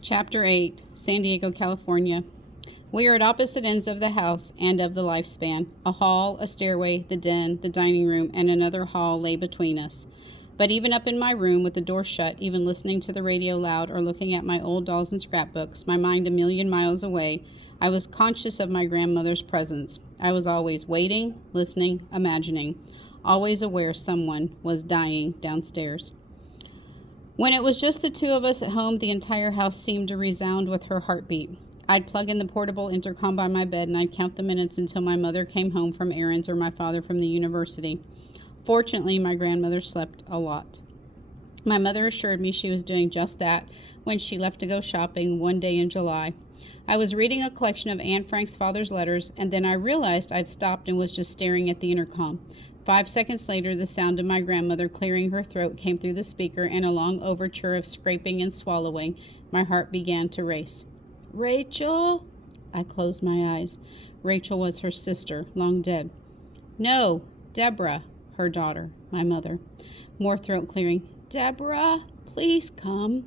Chapter 8, San Diego, California. We are at opposite ends of the house and of the lifespan. A hall, a stairway, the den, the dining room, and another hall lay between us. But even up in my room with the door shut, even listening to the radio loud or looking at my old dolls and scrapbooks, my mind a million miles away, I was conscious of my grandmother's presence. I was always waiting, listening, imagining, always aware someone was dying downstairs. When it was just the two of us at home, the entire house seemed to resound with her heartbeat. I'd plug in the portable intercom by my bed and I'd count the minutes until my mother came home from errands or my father from the university. Fortunately, my grandmother slept a lot. My mother assured me she was doing just that when she left to go shopping one day in July. I was reading a collection of Anne Frank's father's letters, and then I realized I'd stopped and was just staring at the intercom. 5 seconds later, the sound of my grandmother clearing her throat came through the speaker, and a long overture of scraping and swallowing. My heart began to race. "Rachel?" I closed my eyes. Rachel was her sister, long dead. "No, Deborah," her daughter, my mother. More throat clearing. "Deborah, please come."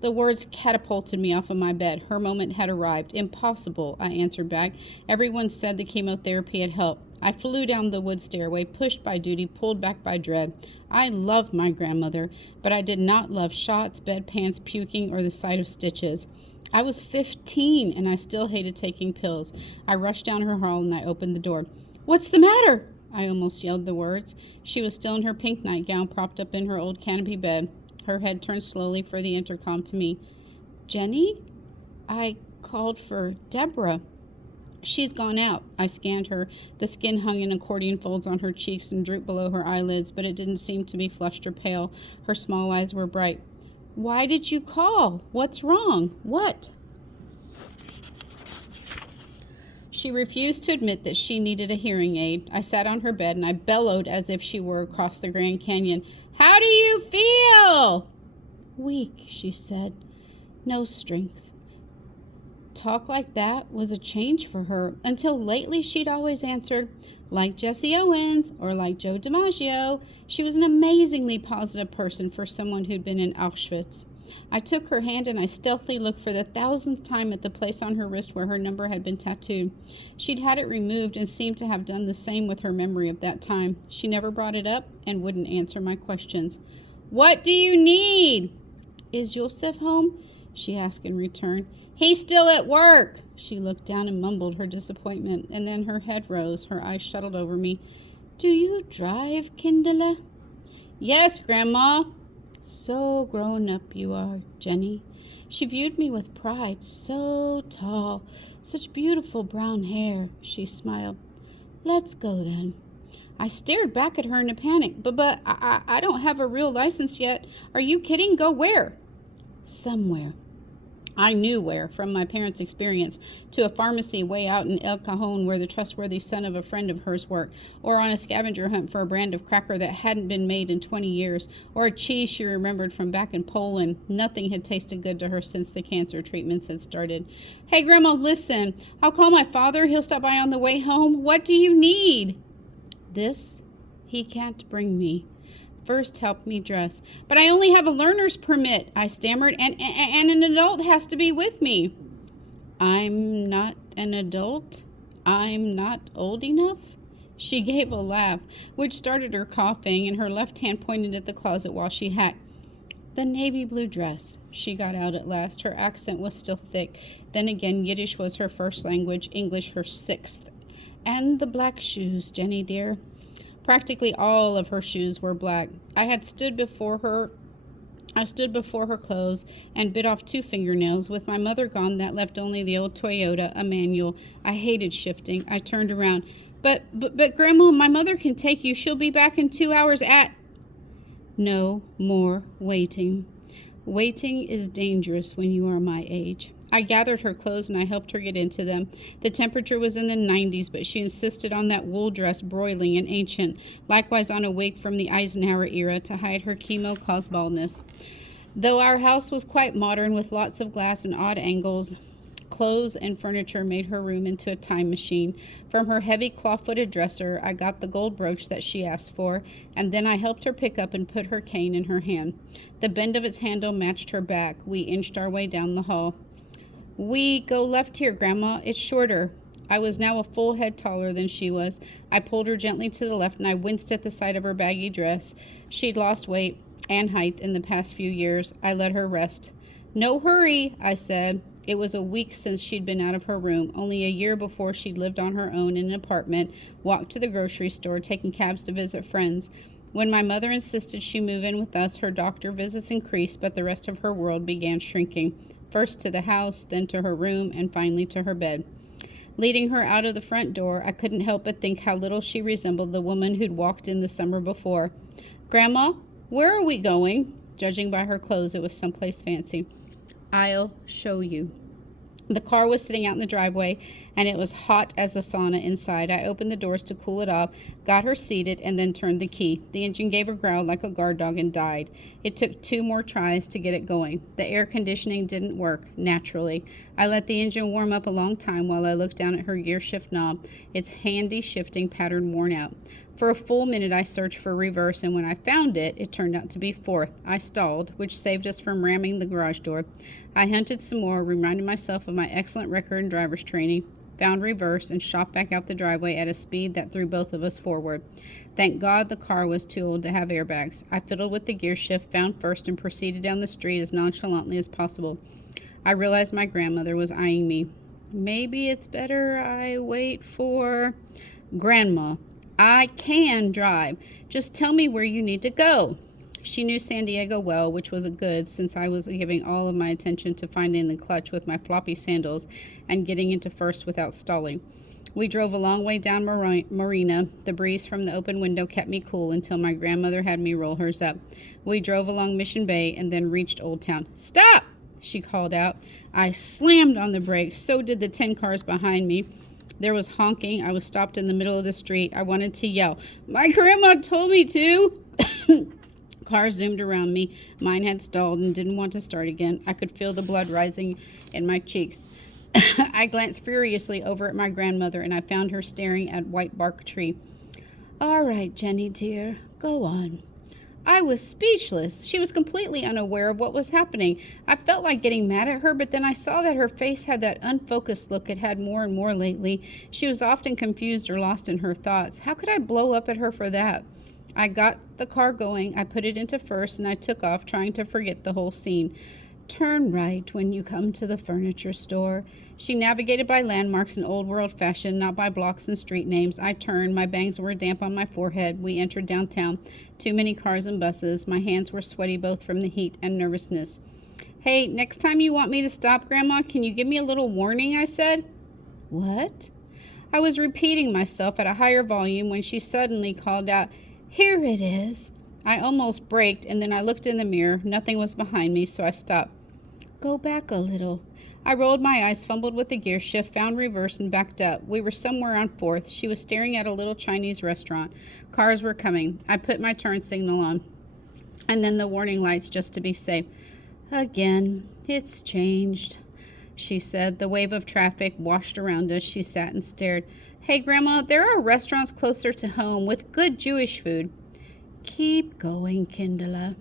The words catapulted me off of my bed. Her moment had arrived. "Impossible," I answered back. Everyone said the chemotherapy had helped. I flew down the wood stairway, pushed by duty, pulled back by dread. I loved my grandmother, but I did not love shots, bedpans, puking, or the sight of stitches. I was 15, and I still hated taking pills. I rushed down her hall, and I opened the door. "What's the matter?" I almost yelled the words. She was still in her pink nightgown, propped up in her old canopy bed. Her head turned slowly for the intercom to me. "Jenny? I called for Deborah." "She's gone out." I scanned her. The skin hung in accordion folds on her cheeks and drooped below her eyelids, but it didn't seem to be flushed or pale. Her small eyes were bright. "Why did you call? What's wrong? What?" She refused to admit that she needed a hearing aid. I sat on her bed and I bellowed as if she were across the Grand Canyon. "How do you feel?" "Weak," she said. "No strength." Talk like that was a change for her. Until lately, she'd always answered, like Jesse Owens or like Joe DiMaggio. She was an amazingly positive person for someone who'd been in Auschwitz. I took her hand and I stealthily looked for the 1,000th time at the place on her wrist where her number had been tattooed. She'd had it removed and seemed to have done the same with her memory of that time. She never brought it up and wouldn't answer my questions. "What do you need?" "Is Joseph home?" she asked in return. "He's still at work." She looked down and mumbled her disappointment, and then her head rose, her eyes shuttled over me. "Do you drive, Kindle?" "Yes, Grandma." "So grown up you are, Jenny." She viewed me with pride. "So tall, such beautiful brown hair." She smiled. "Let's go then." I stared back at her in a panic. But I don't have a real license yet. Are you kidding? Go where?" "Somewhere." I knew where, from my parents' experience, to a pharmacy way out in El Cajon where the trustworthy son of a friend of hers worked, or on a scavenger hunt for a brand of cracker that hadn't been made in 20 years, or a cheese she remembered from back in Poland. Nothing had tasted good to her since the cancer treatments had started. "Hey, Grandma, listen. I'll call my father. He'll stop by on the way home. What do you need?" "This he can't bring me. First help me dress." "But I only have a learner's permit," I stammered, and an adult has to be with me." "I'm not an adult? I'm not old enough?" She gave a laugh, which started her coughing, and her left hand pointed at the closet while she hacked. "The navy blue dress," she got out at last. Her accent was still thick. Then again, Yiddish was her first language, English her sixth. "And the black shoes, Jenny dear." Practically all of her shoes were black. I stood before her clothes and bit off 2 fingernails. With my mother gone, that left only the old Toyota, a manual. I hated shifting. I turned around. But Grandma, my mother can take you. She'll be back in 2 hours at..." "No more waiting. Waiting is dangerous when you are my age." I gathered her clothes and I helped her get into them. The temperature was in the 90s, but she insisted on that wool dress, broiling and ancient, likewise on a wig from the Eisenhower era to hide her chemo-caused baldness. Though our house was quite modern with lots of glass and odd angles, clothes and furniture made her room into a time machine. From her heavy claw-footed dresser, I got the gold brooch that she asked for, and then I helped her pick up and put her cane in her hand. The bend of its handle matched her back. We inched our way down the hall. "We go left here, Grandma. It's shorter." I was now a full head taller than she was. I pulled her gently to the left, and I winced at the sight of her baggy dress. She'd lost weight and height in the past few years. I let her rest. "No hurry," I said. It was a week since she'd been out of her room. Only a year before she'd lived on her own in an apartment, walked to the grocery store, taking cabs to visit friends. When my mother insisted she move in with us, her doctor visits increased, but the rest of her world began shrinking. First to the house, then to her room, and finally to her bed. Leading her out of the front door, I couldn't help but think how little she resembled the woman who'd walked in the summer before. "Grandma, where are we going?" Judging by her clothes, it was someplace fancy. "I'll show you." The car was sitting out in the driveway, and it was hot as a sauna inside. I opened the doors to cool it off, got her seated, and then turned the key. The engine gave a growl like a guard dog and died. It took 2 more tries to get it going. The air conditioning didn't work, naturally. I let the engine warm up a long time while I looked down at her gear shift knob, its handy shifting pattern worn out. For a full minute I searched for reverse, and when I found it, it turned out to be fourth. I stalled, which saved us from ramming the garage door. I hunted some more, reminded myself of my excellent record in driver's training, found reverse, and shot back out the driveway at a speed that threw both of us forward. Thank God the car was too old to have airbags. I fiddled with the gear shift, found first, and proceeded down the street as nonchalantly as possible. I realized my grandmother was eyeing me. Maybe it's better I wait for... "Grandma, I can drive. Just tell me where you need to go." She knew San Diego well, which was a good, since I was giving all of my attention to finding the clutch with my floppy sandals and getting into first without stalling. We drove a long way down Marina. The breeze from the open window kept me cool until my grandmother had me roll hers up. We drove along Mission Bay and then reached Old Town. "Stop!" she called out. I slammed on the brakes. So did the 10 cars behind me. There was honking. I was stopped in the middle of the street. I wanted to yell, "My grandma told me to!" Cars zoomed around me. Mine had stalled and didn't want to start again. I could feel the blood rising in my cheeks. I glanced furiously over at my grandmother, and I found her staring at White Bark Tree. "All right, Jenny dear, go on." I was speechless. She was completely unaware of what was happening. I felt like getting mad at her, but then I saw that her face had that unfocused look it had more and more lately. She was often confused or lost in her thoughts. How could I blow up at her for that? I got the car going, I put it into first, and I took off, trying to forget the whole scene. "Turn right when you come to the furniture store." She navigated by landmarks in old-world fashion, not by blocks and street names. I turned. My bangs were damp on my forehead. We entered downtown. Too many cars and buses. My hands were sweaty both from the heat and nervousness. "Hey, next time you want me to stop, Grandma, can you give me a little warning?" I said. "What?" I was repeating myself at a higher volume when she suddenly called out, "Here it is." I almost braked, and then I looked in the mirror. Nothing was behind me, so I stopped. "Go back a little." I rolled my eyes, fumbled with the gear shift, found reverse, and backed up. We were somewhere on 4th. She was staring at a little Chinese restaurant. Cars were coming. I put my turn signal on, and then the warning lights just to be safe. "Again, it's changed," she said. The wave of traffic washed around us. She sat and stared. "Hey, Grandma, there are restaurants closer to home with good Jewish food." "Keep going, Kindla."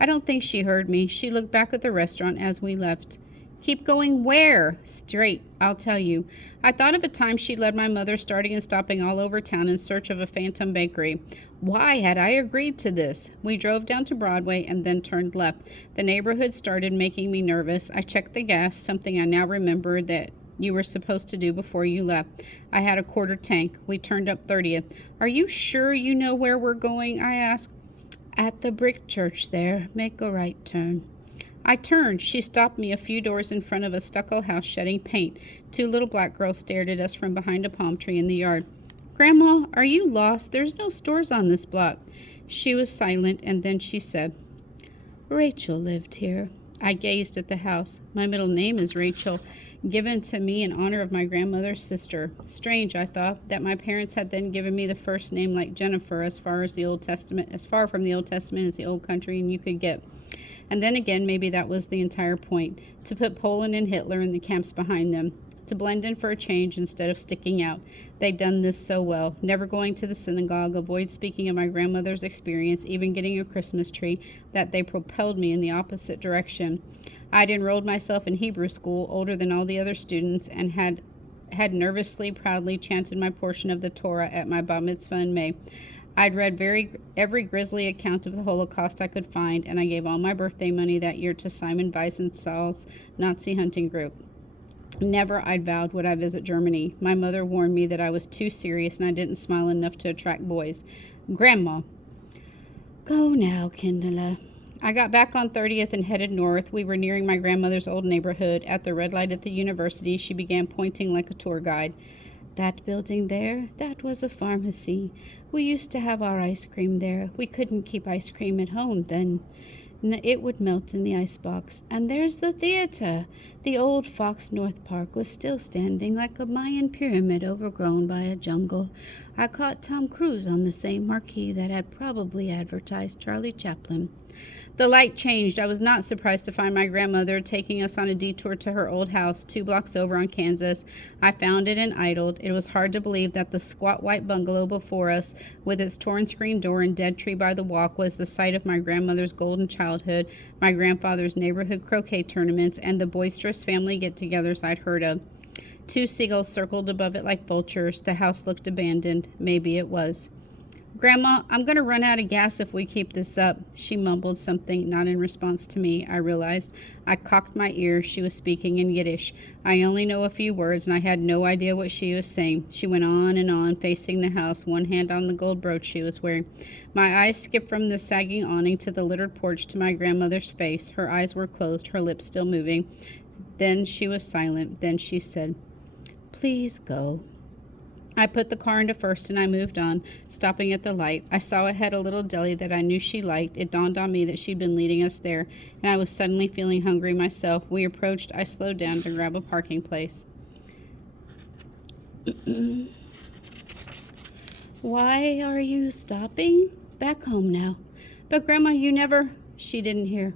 I don't think she heard me. She looked back at the restaurant as we left. "Keep going where?" "Straight, I'll tell you." I thought of a time she led my mother starting and stopping all over town in search of a phantom bakery. Why had I agreed to this? We drove down to Broadway and then turned left. The neighborhood started making me nervous. I checked the gas, something I now remembered that you were supposed to do before you left. I had a quarter tank. We turned up 30th. "Are you sure you know where we're going?" I asked. "At the brick church there. Make a right turn." I turned. She stopped me a few doors in front of a stucco house shedding paint. 2 little black girls stared at us from behind a palm tree in the yard. "Grandma, are you lost? There's no stores on this block." She was silent, and then she said, "Rachel lived here." I gazed at the house. My middle name is Rachel, given to me in honor of my grandmother's sister. Strange, I thought, that my parents had then given me the first name like Jennifer, as far from the Old Testament as the old country and you could get. And then again, maybe that was the entire point, to put Poland and Hitler in the camps behind them, to blend in for a change instead of sticking out. They'd done this so well, never going to the synagogue, avoid speaking of my grandmother's experience, even getting a Christmas tree, that they propelled me in the opposite direction. I'd enrolled myself in Hebrew school, older than all the other students, and had nervously, proudly chanted my portion of the Torah at my bar mitzvah in May. I'd read every grisly account of the Holocaust I could find, and I gave all my birthday money that year to Simon Wiesenthal's Nazi hunting group. Never, I'd vowed, would I visit Germany. My mother warned me that I was too serious and I didn't smile enough to attract boys. Grandma. Go now, Kindle. I got back on 30th and headed north. We were nearing my grandmother's old neighborhood. At the red light at the university, she began pointing like a tour guide. That building there, that was a pharmacy. We used to have our ice cream there. We couldn't keep ice cream at home then. It would melt in the icebox. And there's the theater. The old Fox North Park was still standing like a Mayan pyramid overgrown by a jungle. I caught Tom Cruise on the same marquee that had probably advertised Charlie Chaplin. The light changed. I was not surprised to find my grandmother taking us on a detour to her old house 2 blocks over on Kansas. I found it and idled. It was hard to believe that the squat white bungalow before us, with its torn screen door and dead tree by the walk, was the site of my grandmother's golden childhood, my grandfather's neighborhood croquet tournaments, and the boisterous family get-togethers I'd heard of. 2 seagulls circled above it like vultures. The house looked abandoned. Maybe it was. Grandma, I'm going to run out of gas if we keep this up. She mumbled something, not in response to me, I realized. I cocked my ear. She was speaking in Yiddish. I only know a few words, and I had no idea what she was saying. She went on and on, facing the house, one hand on the gold brooch she was wearing. My eyes skipped from the sagging awning to the littered porch to my grandmother's face. Her eyes were closed, her lips still moving. Then she was silent. Then she said, "Please go." I put the car into first and I moved on, stopping at the light. I saw ahead a little deli that I knew she liked. It dawned on me that she'd been leading us there, and I was suddenly feeling hungry myself. We approached. I slowed down to grab a parking place. Why are you stopping? Back home now. But Grandma, you never... She didn't hear.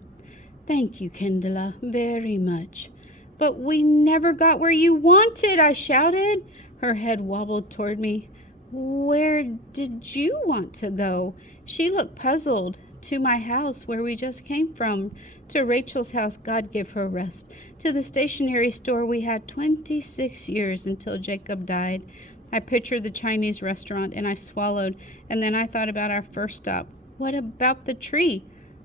Thank you, Kendala, very much. But we never got where you wanted, I shouted. Her head wobbled toward me. Where did you want to go? She looked puzzled. To my house, where we just came from. To Rachel's house, God give her rest. To the stationery store we had 26 years until Jacob died. I pictured the Chinese restaurant and I swallowed, and then I thought about our first stop. What about the tree?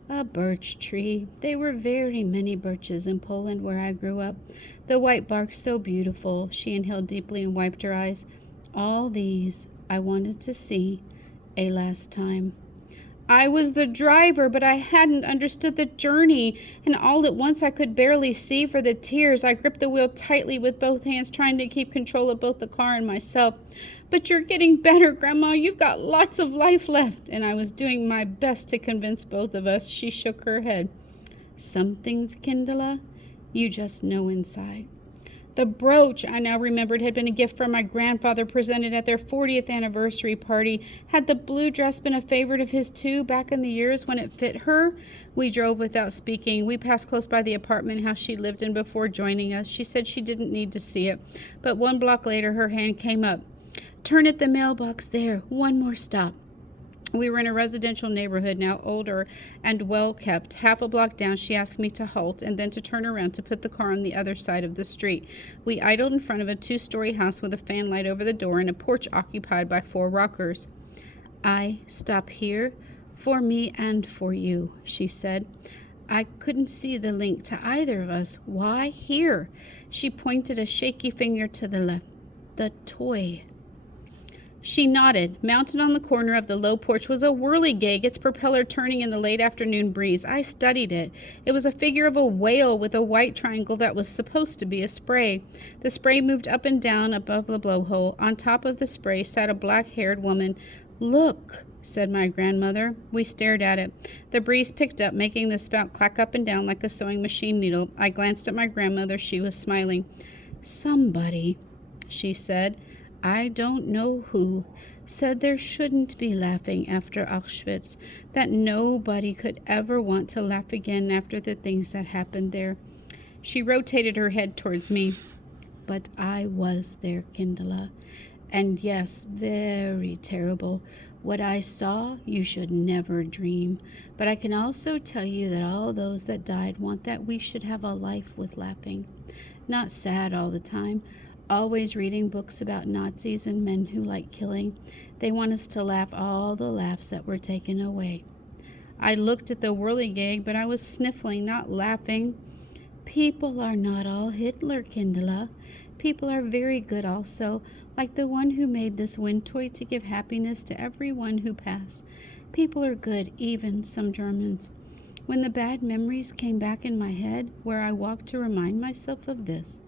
A birch tree. There were very many birches in Poland where I grew up. The white bark so beautiful. She inhaled deeply and wiped her eyes. All these I wanted to see a last time. I was the driver, but I hadn't understood the journey, and all at once I could barely see for the tears. I gripped the wheel tightly with both hands, trying to keep control of both the car and myself. But you're getting better, Grandma. You've got lots of life left. And I was doing my best to convince both of us. She shook her head. Some things, Kindla, you just know inside. The brooch, I now remembered, had been a gift from my grandfather, presented at their 40th anniversary party. Had the blue dress been a favorite of his too, back in the years when it fit her? We drove without speaking. We passed close by the apartment house she lived in before joining us. She said she didn't need to see it, but 1 block later her hand came up. Turn at the mailbox there. One more stop. We were in a residential neighborhood, now older and well-kept. Half a block down, she asked me to halt and then to turn around to put the car on the other side of the street. We idled in front of a 2-story house with a fan light over the door and a porch occupied by 4 rockers. I stop here for me and for you, she said. I couldn't see the link to either of us. Why here? She pointed a shaky finger to the left. The toy. She nodded. Mounted on the corner of the low porch was a whirligig, its propeller turning in the late afternoon breeze. I studied it. It was a figure of a whale with a white triangle that was supposed to be a spray. The spray moved up and down above the blowhole. On top of the spray sat a black-haired woman. Look, said my grandmother. We stared at it. The breeze picked up, making the spout clack up and down like a sewing machine needle. I glanced at my grandmother. She was smiling. Somebody, she said. I don't know who, said there shouldn't be laughing after Auschwitz, that nobody could ever want to laugh again after the things that happened there. She rotated her head towards me. But I was there, Kindla. And yes, very terrible. What I saw, you should never dream. But I can also tell you that all those that died want that we should have a life with laughing. Not sad all the time. Always reading books about Nazis and men who like killing. They want us to laugh all the laughs that were taken away. I looked at the whirligig, but I was sniffling, not laughing. People are not all Hitler, Kindla. People are very good also, like the one who made this wind toy to give happiness to everyone who passed. People are good, even some Germans. When the bad memories came back in my head, where I walked to remind myself of this,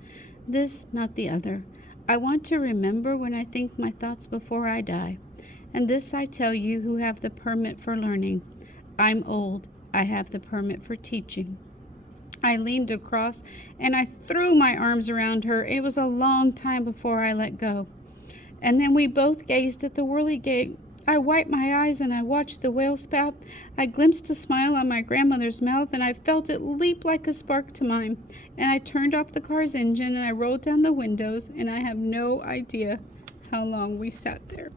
not the other. I want to remember when I think my thoughts before I die. And this I tell you who have the permit for learning. I'm old. I have the permit for teaching. I leaned across and I threw my arms around her. It was a long time before I let go. And then we both gazed at the whirligig. I wiped my eyes and I watched the whale spout. I glimpsed a smile on my grandmother's mouth and I felt it leap like a spark to mine. And I turned off the car's engine and I rolled down the windows, and I have no idea how long we sat there.